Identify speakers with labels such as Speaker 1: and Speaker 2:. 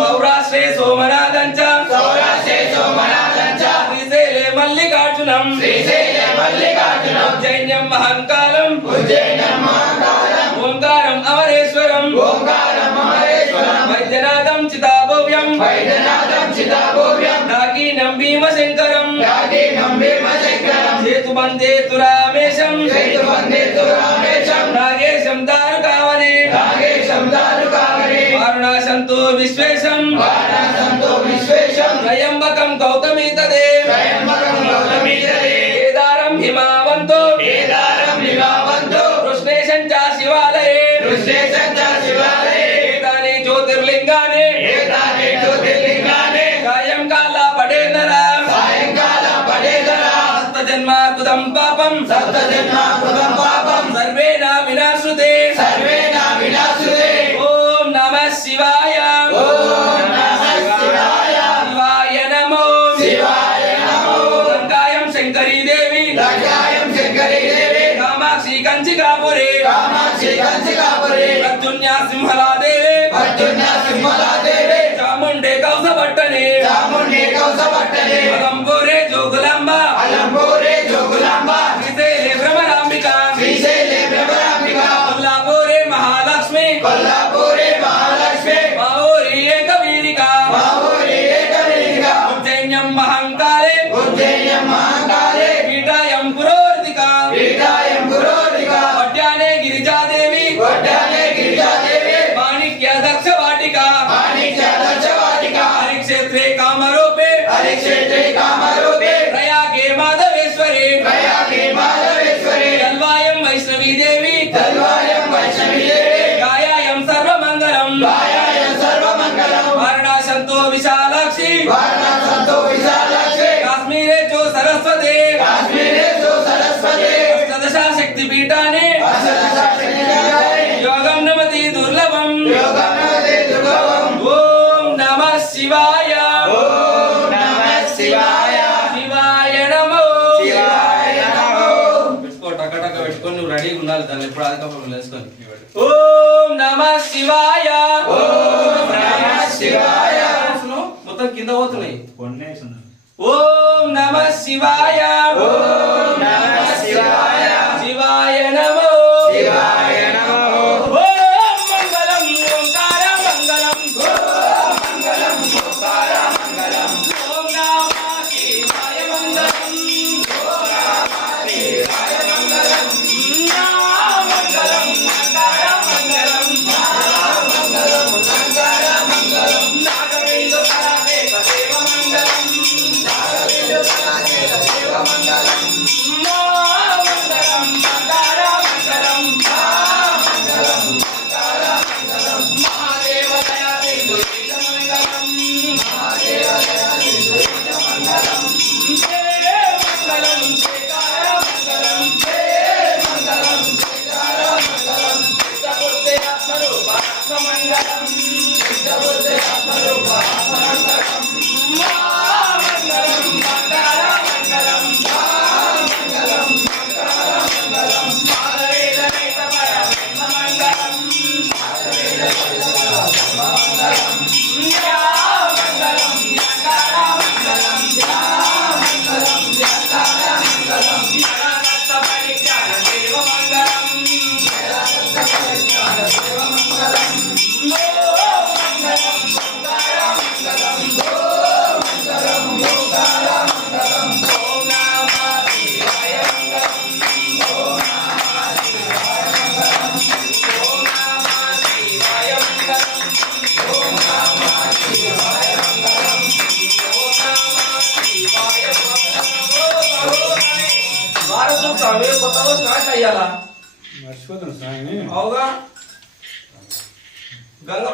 Speaker 1: సౌరాష్ట్రే సోమనాథంచ.
Speaker 2: సౌరాష్ట్రే సోమనాథంచ.
Speaker 1: శ్రీశైలే మల్లికార్జునం.
Speaker 2: శ్రీశైలే మల్లికార్జునం.
Speaker 1: జైన్యం మహంకాలం
Speaker 2: ఉజ్జైనం
Speaker 1: నాగేశం
Speaker 2: దా
Speaker 1: సంతో విశ్వేశం.
Speaker 2: సంతో విశ్వేశం.
Speaker 1: త్రయంబకం గౌతమీ తదే
Speaker 2: త్రయంబకం గౌతమీ తదే
Speaker 1: కేదారం హిమావంతో.
Speaker 2: కేదారం హిమావంతో.
Speaker 1: కృష్ణేశం చ శివాలయే.
Speaker 2: కృష్ణేశం చ శివాలయే.
Speaker 1: ఏతాని జ్యోతిర్లింగాని.
Speaker 2: ఏతాని జ్యోతిర్లింగాని.
Speaker 1: సాయంకాల పాపం. సప్త జన్మాకృతం శంకరీదేవి.
Speaker 2: లక్ష్యాయం శంకరీదేవి.
Speaker 1: కామాక్షి
Speaker 2: కంచి కాపురే.
Speaker 1: కామాక్షి కంచి కాపురే.
Speaker 2: పర్జున్య
Speaker 1: సింహలాదేవి. పర్జున్య సింహలాదేవి. Hare Krishna. రెడీ ఉండాలి దాన్ని ఎప్పుడు ఆదికప్పుడు వేసుకొని ఓం నమ శివాయ.
Speaker 2: ఓం నమ శివాయ.
Speaker 1: మొత్తం కింద పోతున్నాయి. ఓం నమ శివాయ.
Speaker 2: ఓం
Speaker 1: అవే కొత్తగా స్టార్ట్ అయ్యాలా?
Speaker 3: మర్చిపోతాను
Speaker 1: అవగా గంగ